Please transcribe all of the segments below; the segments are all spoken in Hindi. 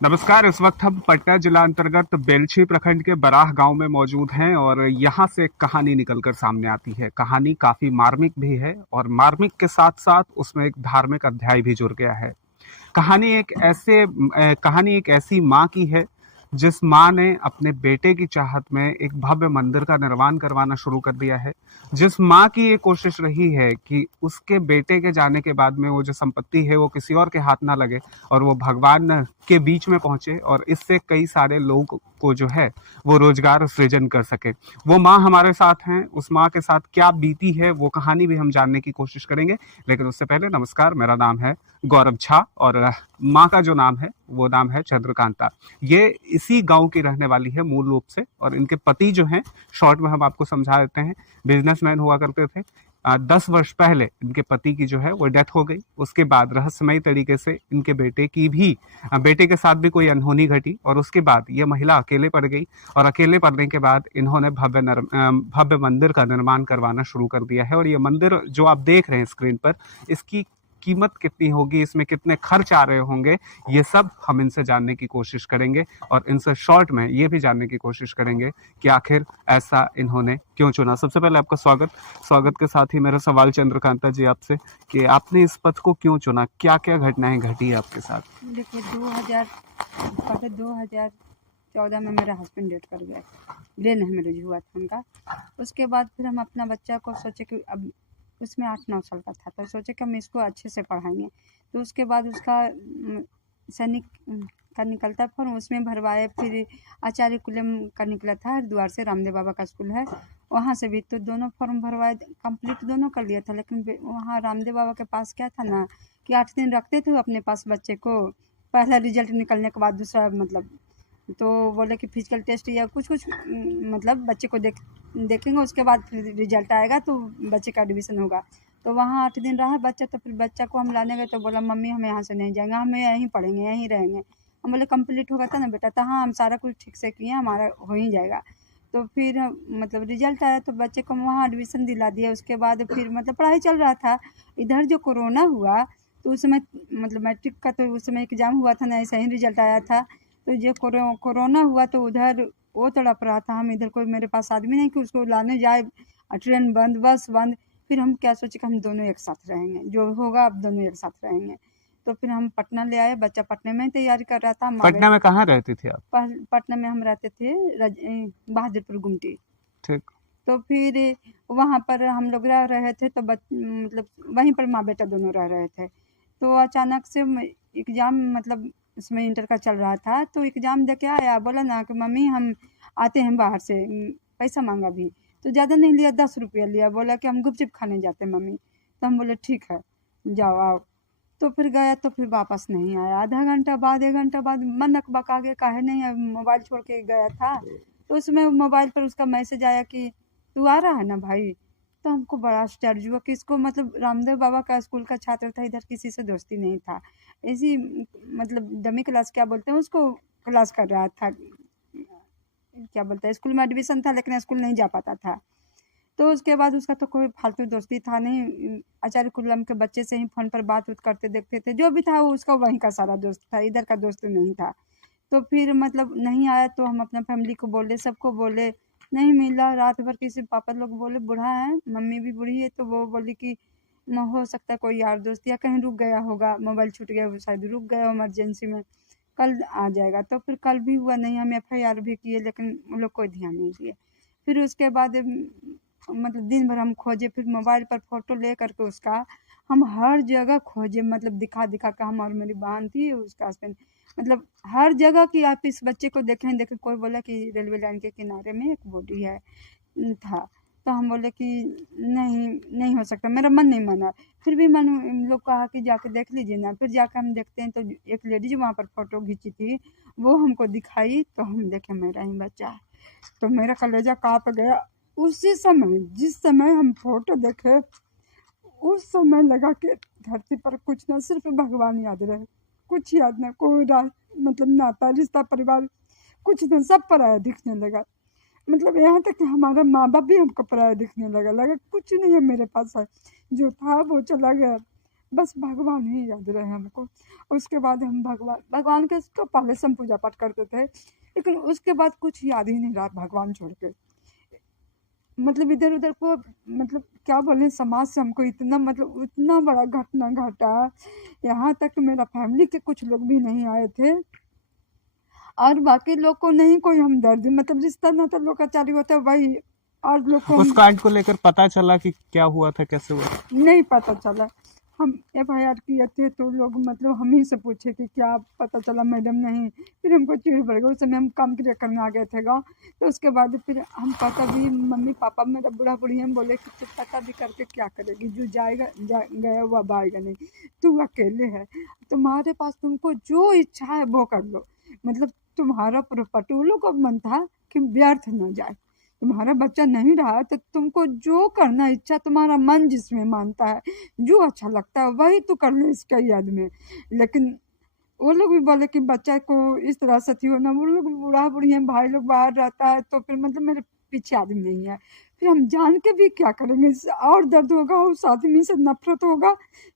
नमस्कार। इस वक्त हम पटना जिला अंतर्गत बेलछी प्रखंड के बराह गांव में मौजूद हैं और यहां से एक कहानी निकलकर सामने आती है। कहानी काफी मार्मिक भी है और मार्मिक के साथ साथ उसमें एक धार्मिक अध्याय भी जुड़ गया है। कहानी एक ऐसी माँ की है जिस माँ ने अपने बेटे की चाहत में एक भव्य मंदिर का निर्माण करवाना शुरू कर दिया है। जिस माँ की ये कोशिश रही है कि उसके बेटे के जाने के बाद में वो जो संपत्ति है वो किसी और के हाथ ना लगे और वो भगवान के बीच में पहुंचे और इससे कई सारे लोग को जो है वो रोजगार सृजन कर सके। वो माँ हमारे साथ हैं। उस माँ के साथ क्या बीती है वो कहानी भी हम जानने की कोशिश करेंगे। लेकिन उससे पहले नमस्कार, मेरा नाम है गौरव झा और माँ का जो नाम है वो नाम है चंद्रकांता। ये इसी गांव की रहने वाली है मूल रूप से और इनके पति जो हैं, शॉर्ट में हम आपको समझा देते हैं, बिजनेसमैन हुआ करते थे। 10 वर्ष पहले इनके पति की जो है वो डेथ हो गई। उसके बाद रहस्यमयी तरीके से इनके बेटे के साथ भी कोई अनहोनी घटी और उसके बाद ये महिला अकेले पड़ गई और अकेले पड़ने के बाद इन्होंने भव्य मंदिर का निर्माण करवाना शुरू कर दिया है। और ये मंदिर जो आप देख रहे हैं स्क्रीन पर, इसकी कीमत कितनी होगी, इसमें कितने खर्च आ रहे होंगे, ये सब हम इनसे जानने की कोशिश करेंगे और इनसे शॉर्ट में ये भी जानने की कोशिश करेंगे कि आखिर ऐसा इन्होंने क्यों चुना। सबसे पहले आपका स्वागत के साथ ही मेरा सवाल चंद्रकांता जी आपसे कि आपने इस पथ को क्यों चुना, क्या क्या घटनाएं घटी है आपके साथ? देखिए 2014 में मेरा हस्बैंड डेथ कर गया, ब्रेन हेमरेज हुआ था उनका। उसके बाद फिर हम अपना बच्चा को सोचे कि अब उसमें 8-9 साल का था, तो सोचे कि हम इसको अच्छे से पढ़ाएंगे। तो उसके बाद उसका सैनिक का निकलता फॉर्म, उसमें भरवाए। फिर आचार्य कुलम का निकला था, हरिद्वार से रामदेव बाबा का स्कूल है, वहाँ से भी तो दोनों फॉर्म भरवाए, कंप्लीट दोनों कर लिया था। लेकिन वहाँ रामदेव बाबा के पास क्या था ना कि 8 दिन रखते थे अपने पास बच्चे को, पहला रिजल्ट निकलने के बाद दूसरा तो बोले कि फिजिकल टेस्ट या कुछ मतलब बच्चे को देखेंगे, उसके बाद फिर रिजल्ट आएगा तो बच्चे का एडमिशन होगा। तो वहाँ 8 दिन रहा बच्चा, तो फिर बच्चा को हम लाने गए तो बोला मम्मी हम यहाँ से नहीं जाएंगे, हम यहीं पढ़ेंगे, यहीं रहेंगे। हम बोले कंप्लीट होगा था ना बेटा, तो हाँ हम सारा कुछ ठीक से किए, हमारा हो ही जाएगा। तो फिर मतलब रिजल्ट आया तो बच्चे को वहाँ एडमिशन दिला दिया। उसके बाद फिर मतलब पढ़ाई चल रहा था। इधर जो कोरोना हुआ तो उस समय मतलब मैट्रिक का तो उस समय एग्ज़ाम हुआ था ना, ऐसा ही रिजल्ट आया था। तो जो कोरोना हुआ तो उधर वो तड़प रहा था, हम इधर कोई मेरे पास आदमी नहीं कि उसको लाने जाए, ट्रेन बंद, बस बंद। फिर हम क्या सोचे कि हम दोनों एक साथ रहेंगे, जो होगा अब दोनों एक साथ रहेंगे। तो फिर हम पटना ले आए, बच्चा पटने में ही तैयारी कर रहा था। हम आ गए। पटना में कहाँ रहती थी आप? पटना में हम रहते थे बहादुरपुर गुमटी। ठीक। तो फिर वहाँ पर हम लोग रह रहे थे, तो मतलब वहीं पर माँ बेटा दोनों रह रहे थे। तो अचानक से एग्ज़ाम मतलब उसमें इंटर का चल रहा था, तो एग्ज़ाम दे के आया, बोला ना कि मम्मी हम आते हैं बाहर से, पैसा मांगा भी तो ज़्यादा नहीं लिया, 10 रुपया लिया, बोला कि हम गुपचुप खाने जाते हैं मम्मी। तो हम बोले ठीक है जाओ आओ। तो फिर गया तो फिर वापस नहीं आया। आधा घंटा बाद 1 घंटा बाद मन अकबका के काहे नहीं है, मोबाइल छोड़ के गया था। तो उसमें मोबाइल पर उसका मैसेज आया कि तू आ रहा है ना भाई। तो हमको बड़ा आश्चर्य हुआ कि इसको मतलब रामदेव बाबा का स्कूल का छात्र था, इधर किसी से दोस्ती नहीं था, ऐसी मतलब डमी क्लास क्या बोलते हैं उसको, क्लास कर रहा था, क्या बोलते हैं, स्कूल में एडमिशन था लेकिन स्कूल नहीं जा पाता था। तो उसके बाद उसका तो कोई फालतू दोस्ती था नहीं, आचार्य कुल्लम के बच्चे से ही फ़ोन पर बात उत करते देखते थे, जो भी था वो उसका वहीं का सारा दोस्त था, इधर का दोस्त नहीं था। तो फिर मतलब नहीं आया तो हम अपना फैमिली को बोले, सबको बोले, नहीं मिला। रात भर किसी पापा लोग बोले बूढ़ा है, मम्मी भी बूढ़ी है, तो वो बोली कि हो सकता है कोई यार दोस्त या कहीं रुक गया होगा, मोबाइल छूट गया, वो शायद रुक गया इमरजेंसी में, कल आ जाएगा। तो फिर कल भी हुआ नहीं, हम FIR भी किए लेकिन वो लोग कोई ध्यान नहीं दिए। फिर उसके बाद मतलब दिन भर हम खोजे, फिर मोबाइल पर फ़ोटो ले करके उसका हम हर जगह खोजे, मतलब दिखा दिखा के, हम और मेरी बहन थी, उसका हस्बैंड, मतलब हर जगह कि आप इस बच्चे को देखें। कोई बोला कि रेलवे लाइन के किनारे में एक बॉडी है था। तो हम बोले कि नहीं नहीं हो सकता, मेरा मन नहीं माना। फिर भी मन लोग कहा कि जाके देख लीजिए ना। फिर जाकर हम देखते हैं तो एक लेडीज वहाँ पर फ़ोटो खींची थी, वो हमको दिखाई, तो हम देखे मेरा ही बच्चा है। तो मेरा कलेजा काँप गया। उसी समय जिस समय हम फ़ोटो देखे, उस समय लगा कि धरती पर कुछ ना सिर्फ भगवान याद रहे, कुछ याद ना, कोई मतलब नाता रिश्ता परिवार कुछ ना, सब पराया दिखने लगा। मतलब यहाँ तक कि हमारा माँ बाप भी हमको पराया दिखने लगा कुछ नहीं है मेरे पास है, जो था वो चला गया। बस भगवान ही याद रहे हमको। उसके बाद हम भगवान के तो पहले से हम पूजा पाठ करते थे, लेकिन उसके बाद कुछ याद ही नहीं रहा भगवान छोड़ के। मतलब इधर-उधर को मतलब क्या बोलें, समाज से हमको इतना मतलब इतना बड़ा घटना घटा, यहाँ तक मेरा फैमिली के कुछ लोग भी नहीं आए थे और बाकी लोग को नहीं कोई हमदर्दी, मतलब रिश्ता नाता लोकाचारी होता है वही, और लोग को उस कांड को लेकर पता चला कि क्या हुआ था, कैसे हुआ? नहीं पता चला। हम एफआईआर किए थे तो लोग मतलब हम ही से पूछे कि क्या पता चला मैडम, नहीं। फिर हमको चिढ़ पड़ गई, उस समय हम काम क्रिया करने आ गए थे गाँव। तो उसके बाद फिर हम पता भी मम्मी पापा मेरा बूढ़ा बूढ़ी हम बोले कि तू पता भी करके क्या करेगी, जो जाएगा गया वो अब आएगा नहीं, तू अकेले है, तुम्हारे पास तुमको जो इच्छा है वो कर लो। मतलब तुम्हारा प्रॉपर्टी, वो लोग का मन था कि व्यर्थ न जाए, तुम्हारा बच्चा नहीं रहा तो तुमको जो करना इच्छा, तुम्हारा मन जिसमें मानता है, जो अच्छा लगता है वही तो कर ले इसके याद में। लेकिन वो लोग भी बोले कि बच्चा को इस तरह से थी ना, वो लोग बूढ़ा बूढ़ी हैं, भाई लोग बाहर रहता है तो फिर मतलब मेरे पीछे आदमी नहीं है, फिर हम जान के भी क्या करेंगे, इससे और दर्द होगा, उस आदमी से नफरत होगा,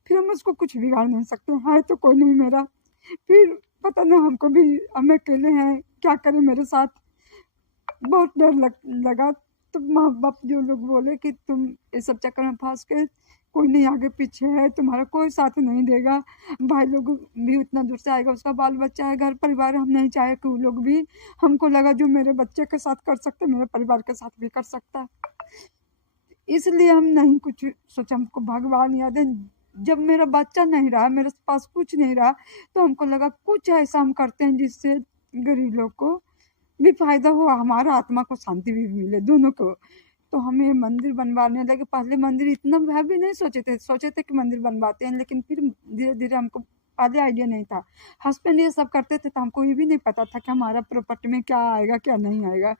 फिर हम उसको कुछ बिगाड़ नहीं सकते, है तो कोई नहीं मेरा। फिर पता नहीं हमको भी, हम अकेले हैं, क्या करें मेरे साथ, बहुत डर लगा। तो माँ बाप जो लोग बोले कि तुम इस सब चक्कर में फंस के, कोई नहीं आगे पीछे है, तुम्हारा कोई साथ नहीं देगा, भाई लोग भी उतना दूर से आएगा, उसका बाल बच्चा है, घर परिवार, हम नहीं चाहे कि वो लोग भी, हमको लगा जो मेरे बच्चे के साथ कर सकते मेरे परिवार के साथ भी कर सकता है, इसलिए हम नहीं कुछ सोचा। हमको भगवान याद है, जब मेरा बच्चा नहीं रहा, मेरे पास कुछ नहीं रहा, तो हमको लगा कुछ ऐसा हम करते हैं जिससे गरीब लोग को भी फायदा हो, हमारा आत्मा को शांति भी मिले, दोनों को। तो हमें मंदिर बनवाने लगे। पहले मंदिर इतना भी नहीं सोचे थे कि मंदिर बनवाते हैं, लेकिन फिर धीरे धीरे हमको पहले आइडिया नहीं था, हस्बैंड ये सब करते थे तो हमको ये भी नहीं पता था कि हमारा प्रॉपर्टी में क्या आएगा क्या नहीं आएगा।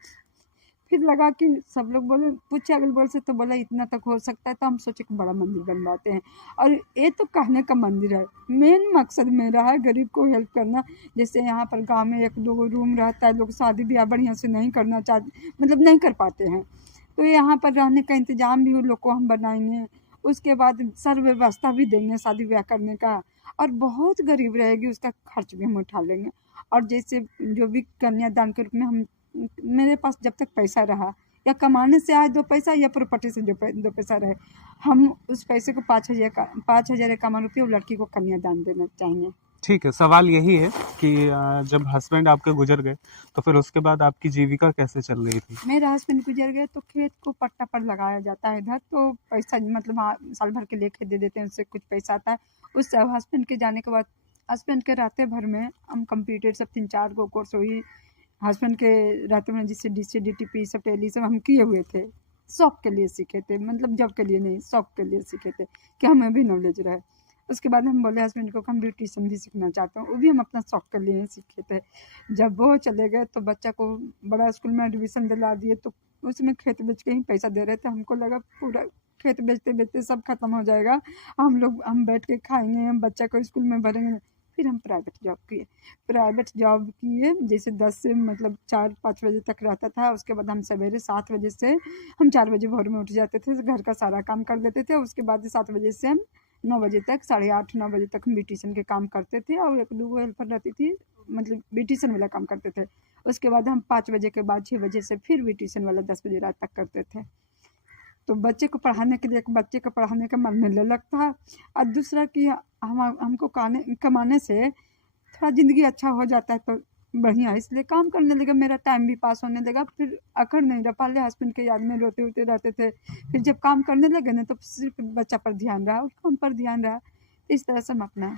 फिर लगा कि सब लोग बोले, पूछे अगल बगल से तो बोला इतना तक हो सकता है, तो हम सोचे कि बड़ा मंदिर बनवाते हैं। और ये तो कहने का मंदिर है, मेन मकसद मेरा है गरीब को हेल्प करना। जैसे यहाँ पर गांव में एक दो रूम रहता है, लोग शादी ब्याह बढ़िया से नहीं करना चाहते, मतलब नहीं कर पाते हैं, तो यहाँ पर रहने का इंतजाम भी उन लोग को हम बनाएंगे, उसके बाद सर व्यवस्था भी देंगे शादी ब्याह करने का, और बहुत गरीब रहेगी उसका खर्च भी हम उठा लेंगे। और जैसे जो भी कन्यादान के रूप में हम, मेरे पास जब तक पैसा रहा, या कमाने से आए 2 पैसा या प्रॉपर्टी से जो 2 पैसा रहे, हम उस पैसे को 5,000 रुपये वो लड़की को कन्यादान देना चाहेंगे। ठीक है, सवाल यही है कि जब हस्बैंड आपके गुजर गए तो फिर उसके बाद आपकी जीविका कैसे चल रही थी? मेरा हस्बैंड गुजर गए तो खेत को पट्टा पर लगाया जाता है इधर, तो पैसा मतलब साल भर के लेके दे देते हैं, उससे कुछ पैसा आता है। उससे हस्बैंड के जाने के बाद, हस्बैंड के रहते भर में हम कंप्यूटर सब 3-4 गो कोर्स हुई, हस्बैंड के रहते में जिससे डीसी डीटीपी सब टैली सब हम किए हुए थे, शौक के लिए सीखे थे, मतलब जॉब के लिए नहीं, शौक के लिए सीखे थे कि हमें भी नॉलेज रहे। उसके बाद हम बोले हस्बैंड को हम ब्यूटिशियन भी सीखना चाहते हैं, वो भी हम अपना शौक के लिए सीखे थे। जब वो चले गए तो बच्चा को बड़ा स्कूल में एडमिशन दिला दिए, तो उसमें खेत बेच के ही पैसा दे रहे थे, हमको लगा पूरा खेत बेचते बेचते सब खत्म हो जाएगा, हम बैठ के खाएंगे, हम बच्चा को स्कूल में भरेंगे। फिर हम प्राइवेट जॉब किए, जैसे 10 से मतलब 4-5 बजे तक रहता था, उसके बाद हम सवेरे 7 बजे से हम 4 बजे भोर में उठ जाते थे, घर का सारा काम कर देते थे। उसके बाद 7 बजे से हम 9 बजे तक, 8:30-9 बजे तक हम ब्यूटिशियन के काम करते थे, और 1-2 हेल्पर रहती थी, मतलब ब्यूटिशियन वाला काम करते थे। उसके बाद हम 5 बजे के बाद 6 बजे से फिर ब्यूटिशियन वाला 10 बजे रात तक करते थे। तो बच्चे को पढ़ाने के लिए, एक बच्चे को पढ़ाने का मन में ललक था, और दूसरा कि हमको कमाने से थोड़ा ज़िंदगी अच्छा हो जाता है तो बढ़िया, इसलिए काम करने लगा, मेरा टाइम भी पास होने लगा। फिर अकड़ नहीं रहा, पहले हस्बैंड के याद में रोते होते रहते थे, फिर जब काम करने लगे ना तो सिर्फ बच्चा पर ध्यान रहा और काम पर ध्यान रहा, इस तरह से हम अपना